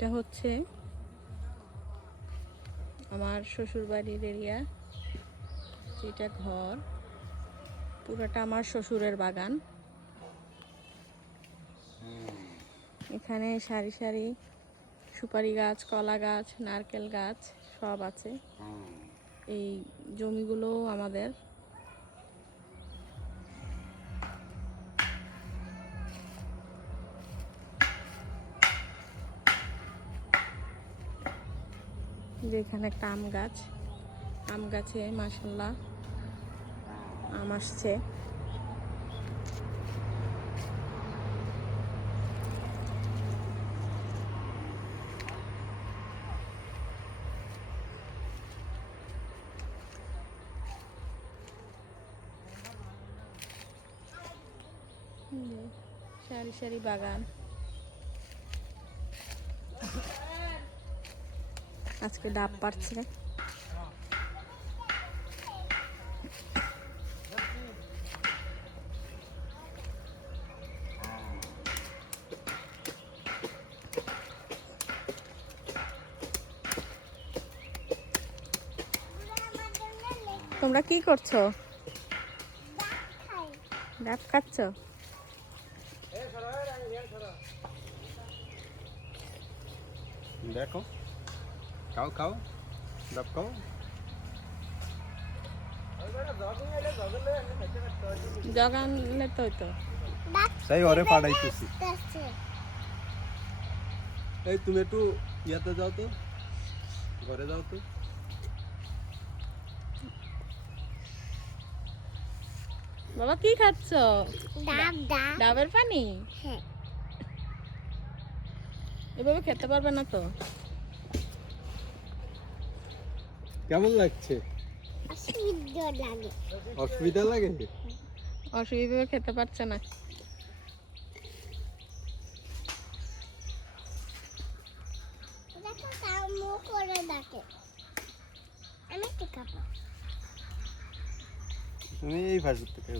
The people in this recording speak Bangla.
এটা হচ্ছে আমার শ্বশুর বাড়ির এরিয়া, যেটা ঘর, পুরোটা আমার শ্বশুরের বাগান। এখানে সারি সারি সুপারি গাছ, কলা গাছ, নারকেল গাছ সব আছে। এই জমিগুলো আমাদের। যেখানে একটা আম গাছ, আম গাছে মাশাআল্লাহ আম আসছে। সারি সারি বাগান। আজকে ডাব পাড়ছে। তোমরা কি করছো? ডাব খাচ্ছ? দেখো, খাও খাও, ডাব খাও। জগানলে তো তাই ওরে পাঠাইতেছি। এই তুমি একটু ইয়াতে যাও তো, ঘরে যাও তো। বাবা কি খাচ্ছ? ডাব। ডাবের পানি? হ্যাঁ। এভাবে খেতে পারবে না তো। কেমন লাগছে? অসুবিধা লাগে। অসুবিধা লাগে? অসুবিধা খেতে পারছে না। দেখো কামু করে ডাকে। আমি কি খাবো? তুমি এই ভাষা থেকে